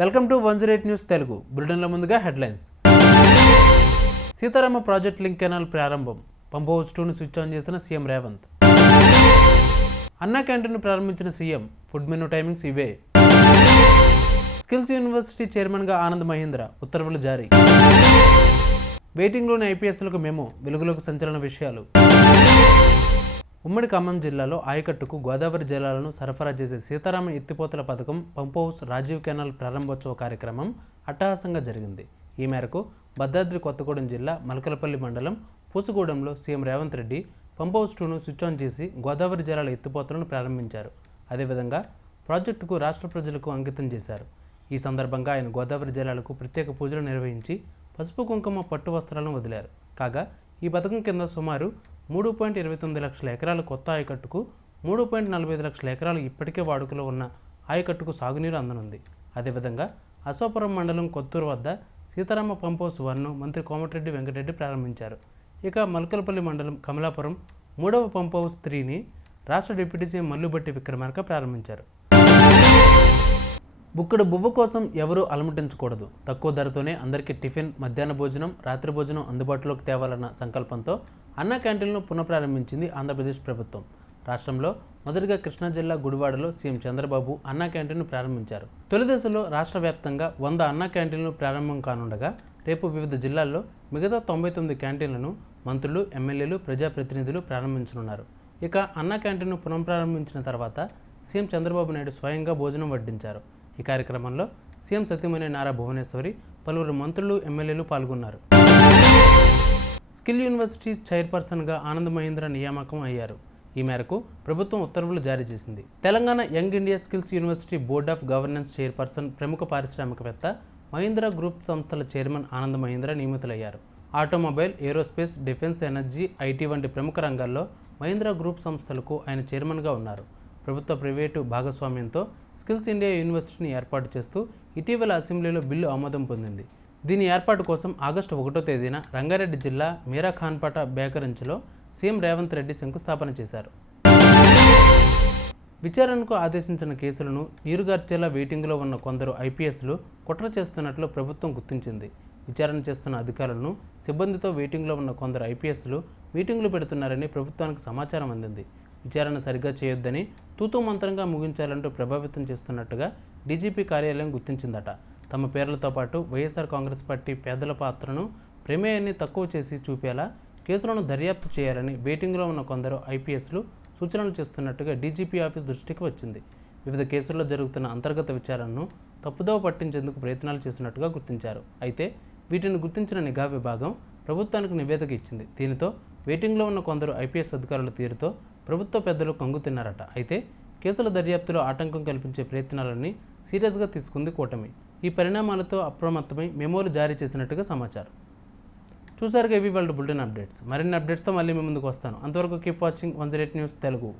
Welcome to 108 news Telugu. బులెటిన్ల ముందుగా headlines. Sitarama project link canal ప్రారంభం. పంప్ హౌస్ 2ను స్విచ్ ఆన్ చేసిన సీఎం రేవంత్. అన్నా క్యాంటీన్ను ప్రారంభించిన సీఎం. ఫుడ్ మెనూ టైమింగ్స్ ఇవే. స్కిల్స్ యూనివర్సిటీ చైర్మన్గా ఆనంద్ మహీంద్ర. ఉత్తర్వులు జారీ. వెయిటింగ్లోని ఐపీఎస్లకు మెమో. వెలుగులోకి సంచలన విషయాలు. ఉమ్మడి ఖమ్మం జిల్లాలో ఆయకట్టుకు గోదావరి జలాలను సరఫరా చేసే సీతారామ ఎత్తిపోతల పథకం పంప్ హౌస్ రాజీవ్ కెనాల్ ప్రారంభోత్సవ కార్యక్రమం అట్టహాసంగా జరిగింది. ఈ మేరకు భద్రాద్రి కొత్తగూడెం జిల్లా మలకలపల్లి మండలం పూసుగూడెంలో CM Revanth Reddy pump house 2ను స్విచ్ ఆన్ చేసి గోదావరి జలాల ఎత్తిపోతలను ప్రారంభించారు. అదేవిధంగా ప్రాజెక్టుకు రాష్ట్ర ప్రజలకు అంకితం చేశారు. ఈ సందర్భంగా ఆయన గోదావరి జలాలకు ప్రత్యేక పూజలు నిర్వహించి పసుపు కుంకుమ పట్టు వస్త్రాలను వదిలారు. కాగా ఈ పథకం కింద సుమారు 3.29 లక్షల ఎకరాల కొత్త ఆయకట్టుకు 3.45 లక్షల ఎకరాలు ఇప్పటికే వాడుకలో ఉన్న ఆయకట్టుకు సాగునీరు అందనుంది. అదేవిధంగా అశోపురం మండలం కొత్తూరు వద్ద సీతారామ పంప్ హౌస్ 1ను మంత్రి కోమటిరెడ్డి వెంకటరెడ్డి ప్రారంభించారు. ఇక మల్కలపల్లి మండలం కమలాపురం 3వ పంప్ హౌస్ 3ని రాష్ట్ర డిప్యూటీ సీఎం మల్లుబట్టి విక్రమార్క ప్రారంభించారు. బుక్కడు బువ్వ కోసం ఎవరూ అలమటించకూడదు. తక్కువ ధరతోనే అందరికీ టిఫిన్, మధ్యాహ్న భోజనం, రాత్రి భోజనం అందుబాటులోకి తేవాలన్న సంకల్పంతో అన్నా క్యాంటీన్లను పునఃప్రారంభించింది ఆంధ్రప్రదేశ్ ప్రభుత్వం. రాష్ట్రంలో మొదటిగా కృష్ణా జిల్లా గుడివాడలో సీఎం చంద్రబాబు అన్నా క్యాంటీన్ను ప్రారంభించారు. తొలి దశలో రాష్ట్ర వ్యాప్తంగా 100 అన్నా క్యాంటీన్లు ప్రారంభం కానుండగా రేపు వివిధ జిల్లాల్లో మిగతా 99 క్యాంటీన్లను మంత్రులు, ఎమ్మెల్యేలు, ప్రజాప్రతినిధులు ప్రారంభించనున్నారు. ఇక అన్నా క్యాంటీన్ను పునఃప్రారంభించిన తర్వాత సీఎం చంద్రబాబు నాయుడు స్వయంగా భోజనం వడ్డించారు. ఈ కార్యక్రమంలో సీఎం సతీమణి నారా భువనేశ్వరి, పలువురు మంత్రులు, ఎమ్మెల్యేలు పాల్గొన్నారు. స్కిల్ యూనివర్సిటీ చైర్పర్సన్గా ఆనంద్ మహీంద్ర నియామకం అయ్యారు. ఈ మేరకు ప్రభుత్వం ఉత్తర్వులు జారీ చేసింది. Telangana young India skills university board of governance chairperson, ప్రముఖ పారిశ్రామికవేత్త, మహీంద్ర గ్రూప్ సంస్థల చైర్మన్ ఆనంద్ మహీంద్ర నియమితులయ్యారు. Automobile, aerospace, defence, energy, IT వంటి ప్రముఖ రంగాల్లో మహీంద్ర గ్రూప్ సంస్థలకు ఆయన చైర్మన్గా ఉన్నారు. ప్రభుత్వ, ప్రైవేటు భాగస్వామ్యంతో స్కిల్స్ ఇండియా యూనివర్సిటీని ఏర్పాటు చేస్తూ ఇటీవల అసెంబ్లీలో బిల్లు ఆమోదం పొందింది. దీని ఏర్పాటు కోసం ఆగస్టు 1వ తేదీన రంగారెడ్డి జిల్లా మీరాఖాన్పేట బేకరంచ్లో సీఎం రేవంత్ రెడ్డి శంకుస్థాపన చేశారు. విచారణకు ఆదేశించిన కేసులను నీరుగార్చేలా వెయిటింగ్లో ఉన్న కొందరు ఐపీఎస్లు కుట్ర చేస్తున్నట్లు ప్రభుత్వం గుర్తించింది. విచారణ చేస్తున్న అధికారులను, సిబ్బందితో వెయిటింగ్లో ఉన్న కొందరు ఐపీఎస్లు మీటింగులు పెడుతున్నారని ప్రభుత్వానికి సమాచారం అందింది. విచారణ సరిగ్గా చేయొద్దని, తూతూ మంత్రంగా ముగించాలంటూ ప్రభావితం చేస్తున్నట్టుగా డీజీపీ కార్యాలయం గుర్తించిందట. తమ పేర్లతో పాటు వైఎస్ఆర్ కాంగ్రెస్ పార్టీ పేదల పాత్రను, ప్రమేయాన్ని తక్కువ చేసి చూపేలా కేసులను దర్యాప్తు చేయాలని వెయిటింగ్లో ఉన్న కొందరు ఐపీఎస్లు సూచనలు చేస్తున్నట్టుగా డీజీపీ ఆఫీస్ దృష్టికి వచ్చింది. వివిధ కేసుల్లో జరుగుతున్న అంతర్గత విచారణను తప్పుదోవ పట్టించేందుకు ప్రయత్నాలు చేస్తున్నట్టుగా గుర్తించారు. అయితే వీటిని గుర్తించిన నిఘా విభాగం ప్రభుత్వానికి నివేదిక ఇచ్చింది. దీనితో వెయిటింగ్లో ఉన్న కొందరు ఐపీఎస్ అధికారుల తీరుతో ప్రభుత్వ పెద్దలు కంగు తిన్నారట. అయితే కేసుల దర్యాప్తులో ఆటంకం కల్పించే ప్రయత్నాలన్నీ సీరియస్గా తీసుకుంది కూటమి. ఈ పరిణామాలతో అప్రమత్తమై మెమోలు జారీ చేసినట్టుగా సమాచారం. చూసారుగా ఇవి వాళ్ళ బులెటిన్ అప్డేట్స్. మరిన్ని అప్డేట్స్తో మళ్ళీ మీ ముందుకు వస్తాను. అంతవరకు కీప్ వాచింగ్ 108 న్యూస్ తెలుగు.